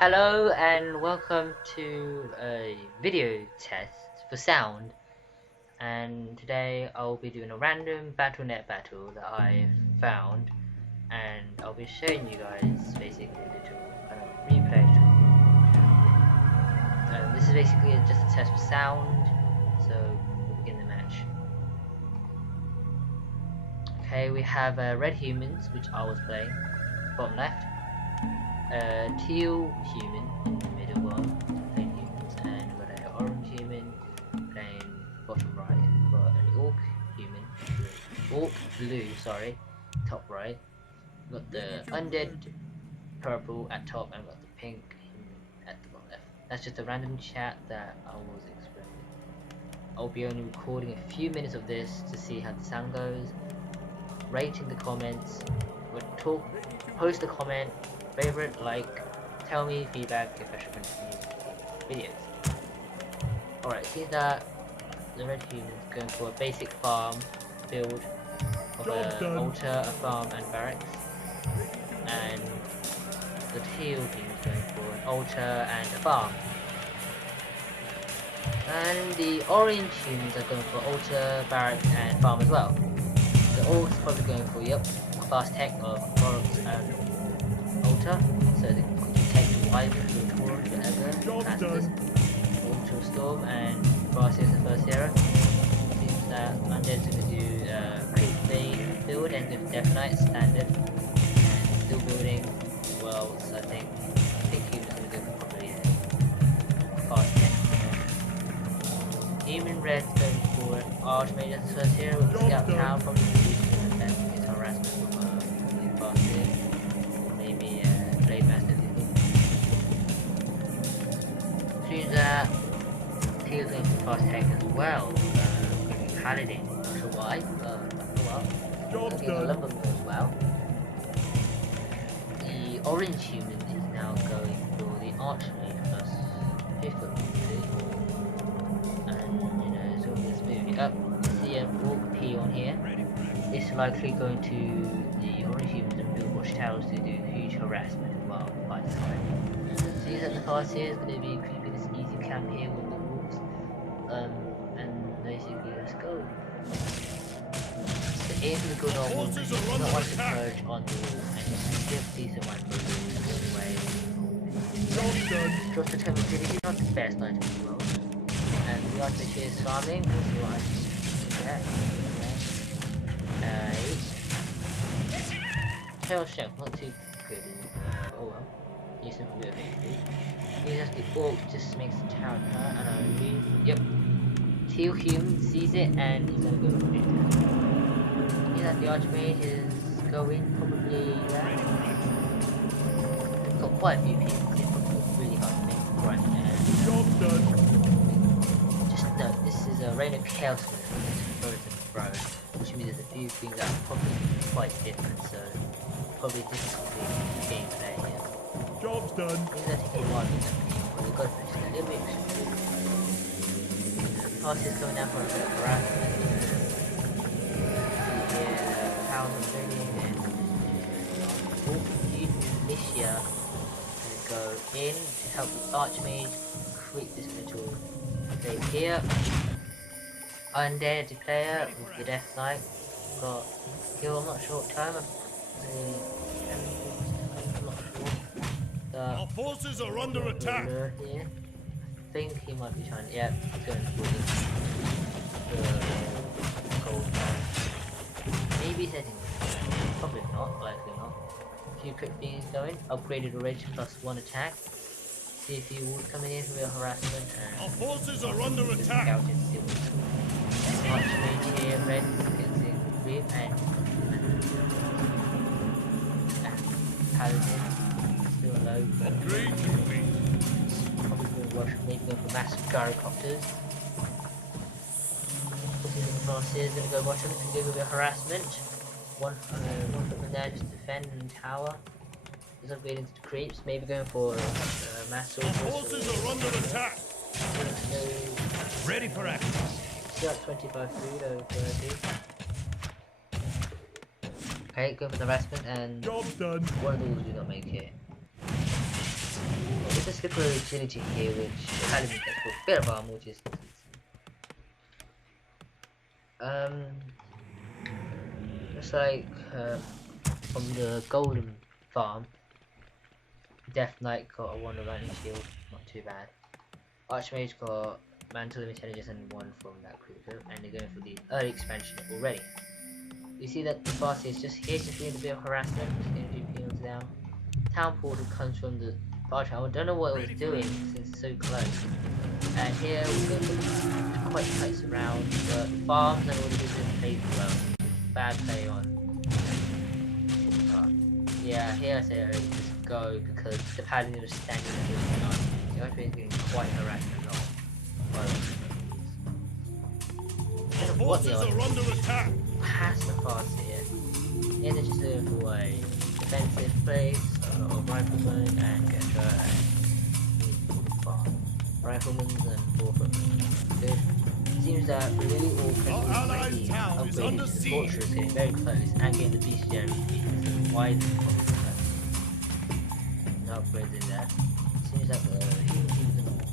Hello and welcome to a video test for sound, and today I'll be doing a random BattleNet battle that I found, and I'll be showing you guys basically a little kind of replay tool. This is basically just a test for sound, so we'll begin the match. Okay, we have red humans, which I was playing, bottom left, teal human in the middle one, playing humans, and we've got an orange human playing bottom right. We've got an orc human, orc blue, sorry, top right. We've got the undead purple at top, and we've got the pink human at the bottom left. That's just a random chat that I was experimenting. I'll be only recording a few minutes of this to see how the sound goes, rating the comments, post a comment, favorite, like, tell me feedback if I should continue videos. Alright, see that the red human is going for a basic farm build of an altar, a farm and barracks, and the teal human is going for an altar and a farm. And the orange humans are going for altar, barracks and farm as well. The orcs are probably going for, fast tech of barracks and altar, so they can take the wife to the tour, whatever, masters, ultra storm, and Brass is the first hero. Seems that Undead's gonna do creep thing build and with Death Knight standard, and still building worlds. I think he was gonna go for probably fast tech. Human Red's going for Archmage as the first hero with Scout Tower, probably using his harassment from fast hero. Seems that Teal's going for fast tech as well, Paladin, not sure why, well, looking a lumber mill as well. The orange human is now going for the Archmage plus 5th ability, and it's all this moving up. See a Walk P on here. It's likely going to the orange humans and build watchtowers to do huge harassment as well by the time. Seems that the fast here is going to be creeping this easy camp here with the wolves, and basically let's go. The aim is good on wolves, not want to purge on the wolves, and give decent one for the all the way. Just the Commentated, not the best item in the world, and the Archmage is farming, we'll see what I can get. Tail Chef, not too good, oh well. Use some bit of HP. He has the orc, just makes the town hurt, and I believe, yep. Teal human sees it and he's gonna go for it. He's at the Archmage is going probably got quite a few people, it's really hard to make right now. Job done. Just note, this is a Reign of Chaos Throne, which means there's a few things that are probably quite different, so probably difficulty gameplay here. Job's done. These are taking one but they've got to finish a little bit. Pass is going down for a bit of harassment. Yeah, power of training and militia gonna go in to help the Archmage create this little thing here. Undead player with the Death Knight got kill, I'm not sure what time. I'm not sure. Our forces are under attack. Here. I think he might be trying to, yeah, he's going for the gold one. Maybe he's heading, probably not, likely not. A few quick things going, upgraded already to +1 attack. See if he will coming in for harassment and our forces are under attack. Archmage here, red gets in creep and Paladin still low. Agreed. Probably going to rush, maybe go for massive gyrocopters. Pushing in the cross here is going to go watch him, it's going to go with a harassment. One footman there just to defend and tower. He's upgrading to the creeps, maybe going for massive. Our forces are under attack. Ready for action. Still at 25 food over 30. Okay, go for the harassment and Job's done. one of the walls do not make it. just look at agility here, which paladin gets for a bit of armor, which is just like from the golden farm, Death Knight got a Wonder Lightning Shield, not too bad. Archmage got Mantle of Intelligence and one from that creature, and they're going for the early expansion already. You see that the fast is just here, just doing a bit of harassment, just going to do peels down. Town Portal comes from the Archer. I don't know what it was doing since it's so close. And here we're going to quite tight surround, but the farms and all the business played well. Bad play on. Yeah, here I say just go because the paladin was standing there. The Archer is getting quite harassed a lot. Our forces are under attack. Pass the fast here. Here they're just looking for a defensive place, a lot of riflemen and Getra and farm. Riflemen and warfootmen. Good. Seems that blue or allied town is under siege. Fortress getting very close and getting the bestiary so why is it no upgrades in there. Seems like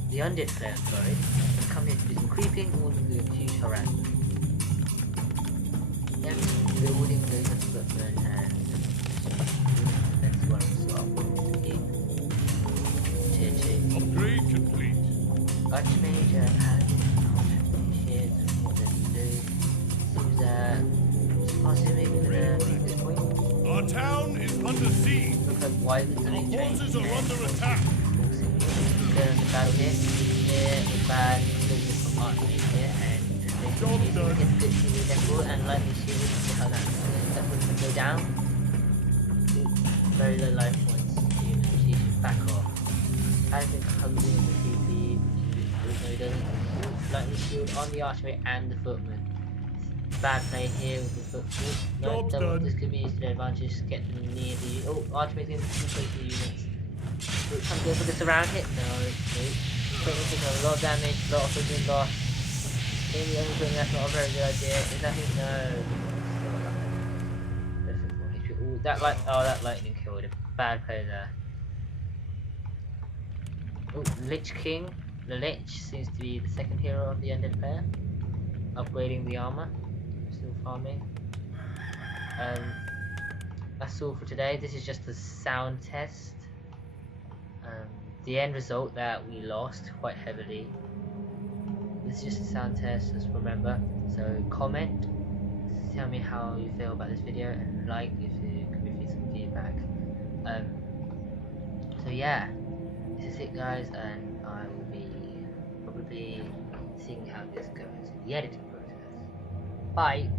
the undead player, sorry, has come here to do some creeping or to do a huge harassment. Yep, building those equipment and that's what I'm sort tier 2. Upgrade complete. Archmage and paladin, shit, what does it do? Seems that possibly gonna make this point. Our town is under siege. Looks like why the Our forces are under attack. There's a battle here. Here is bad. Business from Archmage here and Job done. get good shielding level and lightning shielding to see how that would go down. Very low life points. She should back off. Paladin comes in with TP, even though he doesn't. Lightning shield on the Archmage and the footman. Bad play here with the footman. No, double, this could be used to their advantage. Just get them near the. Oh, Archmage going to place the units. Come go for the surround hit. No, footman taking a lot of damage, a lot of footman loss. Maybe the only thing that's not a very good idea. Is that him? No. Ooh, that lightning killed a bad player there. Oh, Lich King. The Lich seems to be the second hero of the undead player. Upgrading the armor. Still farming. That's all for today. This is just a sound test. The end result that we lost quite heavily. This is just a sound test, just remember. So comment, tell me how you feel about this video, and like if you give me some feedback. So yeah, this is it guys, and I will be probably seeing how this goes in the editing process. Bye!